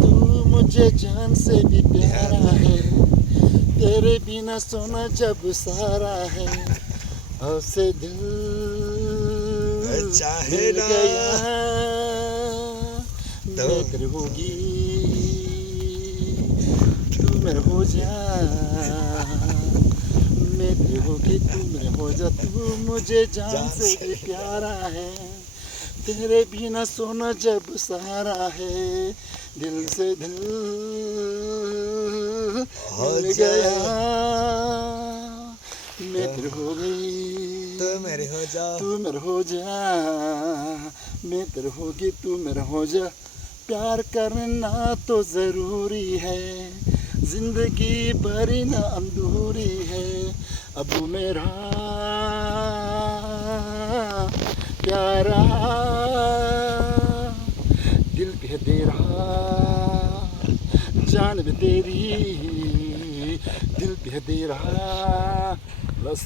तू मुझे जान से भी प्यारा है, तेरे बिना सोना जब सारा है, ऐसे दिल चाहे मिल ना गया तो मैं तेरी होगी, तू मेरे हो जा, मैं तेरी होगी तू मेरे हो जा। तू मुझे जान से भी प्यारा है, तेरे बिना सोना जब सहारा है, दिल से दिल मिल गया मैं तेरी हो गई, तो मेरे हो जा, तू मेरे हो जा, मैं तेरे होगी तू मेरे हो जा। प्यार करना तो ज़रूरी है, ज़िंदगी भर ना अधूरी है, अब मेरा प्यारा दिल भी है तेरा, जान भी तेरी, दिल भी है तेरा। बस